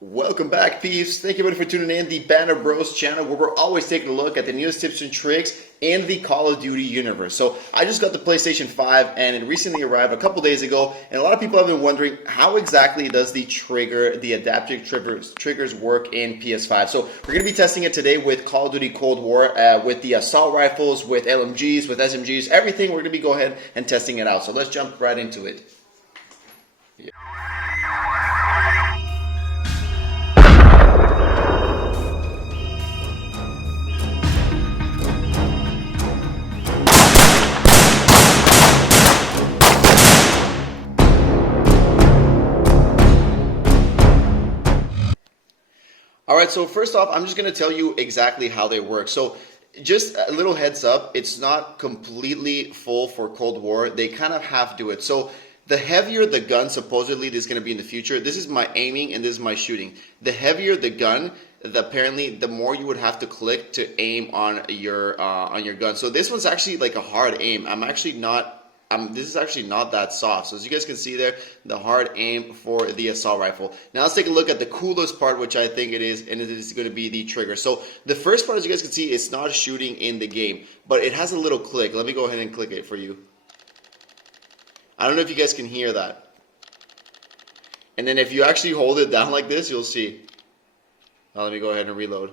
Welcome back, peeps. Thank you everybody for tuning in the Banner Bros channel, where we're always taking a look at the newest tips and tricks in the Call of Duty universe. So I just got the PlayStation 5 and it recently arrived a couple days ago, and a lot of people have been wondering how exactly does the adaptive triggers work in PS5. So we're going to be testing it today with Call of Duty Cold War, with the assault rifles, with LMGs, with SMGs, everything. We're going to be go ahead and testing it out. So let's jump right into it. Alright, so first off, I'm just going to tell you exactly how they work. So just a little heads up, it's not completely full for Cold War. They kind of half do it. So the heavier the gun supposedly is going to be in the future, this is my aiming and this is my shooting. The heavier the gun, apparently the more you would have to click to aim on your gun. So this one's actually like a hard aim. This is actually not that soft. So as you guys can see there, the hard aim for the assault rifle. Now let's take a look at the coolest part, which I think it is, and it is going to be the trigger. So the first part, as you guys can see, it's not shooting in the game, but it has a little click. Let me go ahead and click it for you. I don't know if you guys can hear that. And then if you actually hold it down like this, you'll see. Now let me go ahead and reload.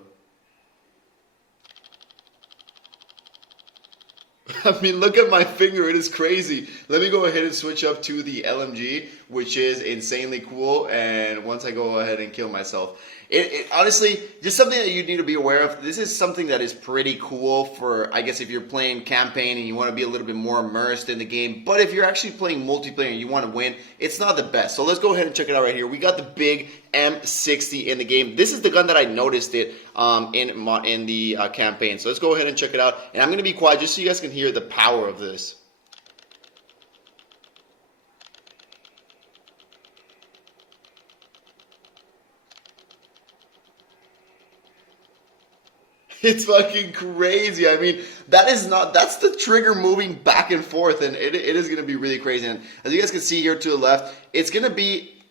I mean, look at my finger, it is crazy. Let me go ahead and switch up to the LMG, which is insanely cool, and once I go ahead and kill myself. It honestly, just something that you need to be aware of. This is something that is pretty cool for, I guess, if you're playing campaign and you want to be a little bit more immersed in the game. But if you're actually playing multiplayer and you want to win, it's not the best. So let's go ahead and check it out right here. We got the big M60 in the game. This is the gun that I noticed it in the campaign. So let's go ahead and check it out. And I'm going to be quiet just so you guys can hear the power of this. It's fucking crazy. I mean, that's the trigger moving back and forth, and it is going to be really crazy. And as you guys can see here to the left, it's going to be,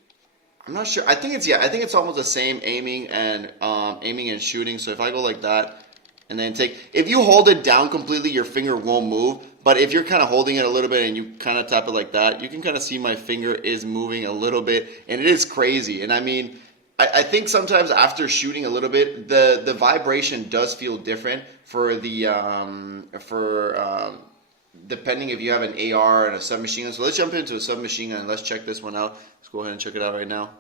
I'm not sure, I think it's almost the same aiming and shooting. So if I go like that and then if you hold it down completely, your finger won't move. But if you're kind of holding it a little bit and you kind of tap it like that, you can kind of see my finger is moving a little bit, and it is crazy. And I mean, I think sometimes after shooting a little bit, the vibration does feel different for the depending if you have an AR and a submachine gun. So let's jump into a submachine gun and let's check this one out. Let's go ahead and check it out right now.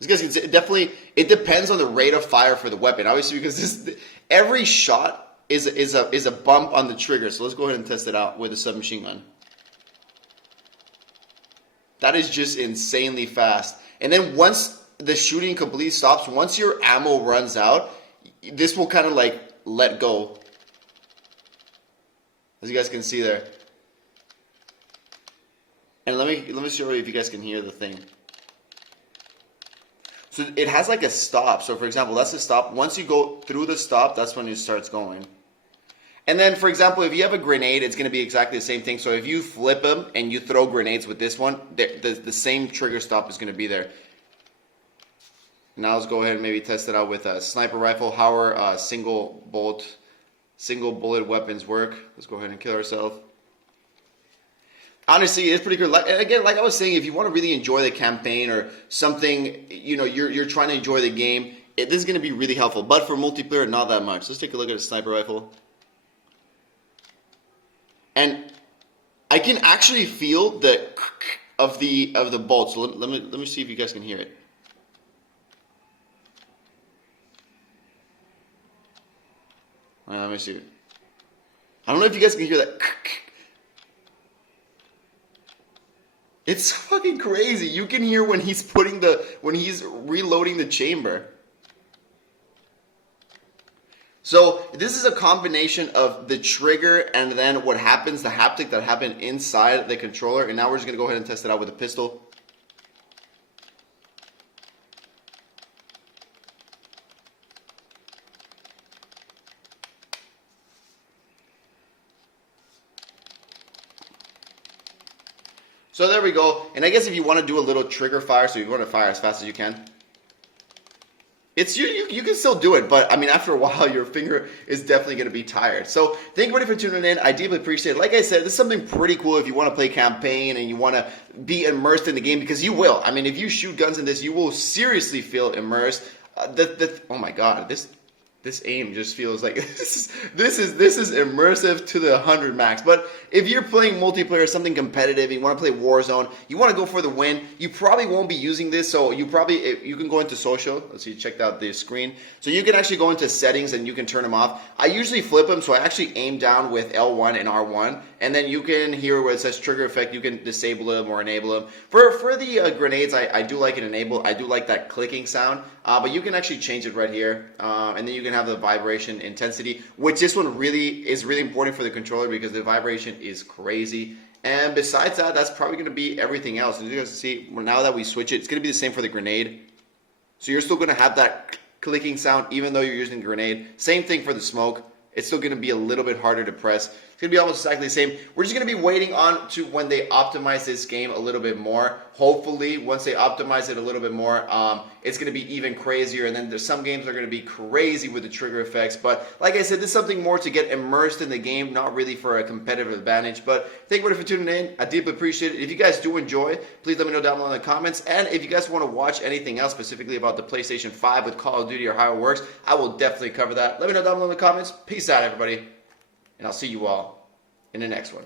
As you guys can see, it depends on the rate of fire for the weapon, obviously, because every shot is a bump on the trigger. So let's go ahead and test it out with a submachine gun. That is just insanely fast. And then once the shooting completely stops, once your ammo runs out, this will kind of like let go. As you guys can see there. And let me show you if you guys can hear the thing. So it has like a stop. So for example, that's the stop. Once you go through the stop, that's when it starts going. And then, for example, if you have a grenade, it's going to be exactly the same thing. So if you flip them and you throw grenades with this one, the same trigger stop is going to be there. Now let's go ahead and maybe test it out with a sniper rifle. How our single bullet weapons work. Let's go ahead and kill ourselves. Honestly, it's pretty good. Again, like I was saying, if you want to really enjoy the campaign or something, you know, you're trying to enjoy the game, this is going to be really helpful. But for multiplayer, not that much. Let's take a look at a sniper rifle. And I can actually feel the of the bolt. So let me see if you guys can hear it. Let me see. I don't know if you guys can hear that. It's fucking crazy. You can hear when he's reloading the chamber. So this is a combination of the trigger and then what happens, the haptic that happened inside the controller. And now we're just going to go ahead and test it out with a pistol. So there we go. And I guess if you want to do a little trigger fire, so you want to fire as fast as you can. It's you can still do it, but I mean, after a while, your finger is definitely going to be tired. So thank you everybody for tuning in. I deeply appreciate it. Like I said, this is something pretty cool if you want to play campaign and you want to be immersed in the game, because you will. I mean, if you shoot guns in this, you will seriously feel immersed. Oh my God, this aim just feels like this is immersive to the 100 max. But if you're playing multiplayer, something competitive, you want to play Warzone, you want to go for the win, you probably won't be using this. So you can go into social. Let's see, check out the screen. So you can actually go into settings and you can turn them off. I usually flip them, so I actually aim down with L1 and R1, and then you can hear where it says trigger effect. You can disable them or enable them. For the grenades, I do like it enable. I do like that clicking sound, but you can actually change it right here, and then you can have the vibration intensity, which this one is really important for the controller because the vibration is crazy. And besides that, that's probably going to be everything else. And you guys see, now that we switch it, it's going to be the same for the grenade. So you're still going to have that clicking sound even though you're using the grenade. Same thing for the smoke. It's still going to be a little bit harder to press. It's going to be almost exactly the same. We're just going to be waiting on to when they optimize this game a little bit more. Hopefully, once they optimize it a little bit more, it's going to be even crazier. And then there's some games that are going to be crazy with the trigger effects. But like I said, this is something more to get immersed in the game, not really for a competitive advantage. But thank you for tuning in. I deeply appreciate it. If you guys do enjoy, please let me know down below in the comments. And if you guys want to watch anything else specifically about the PlayStation 5 with Call of Duty or how it works, I will definitely cover that. Let me know down below in the comments. Peace out, everybody. And I'll see you all in the next one.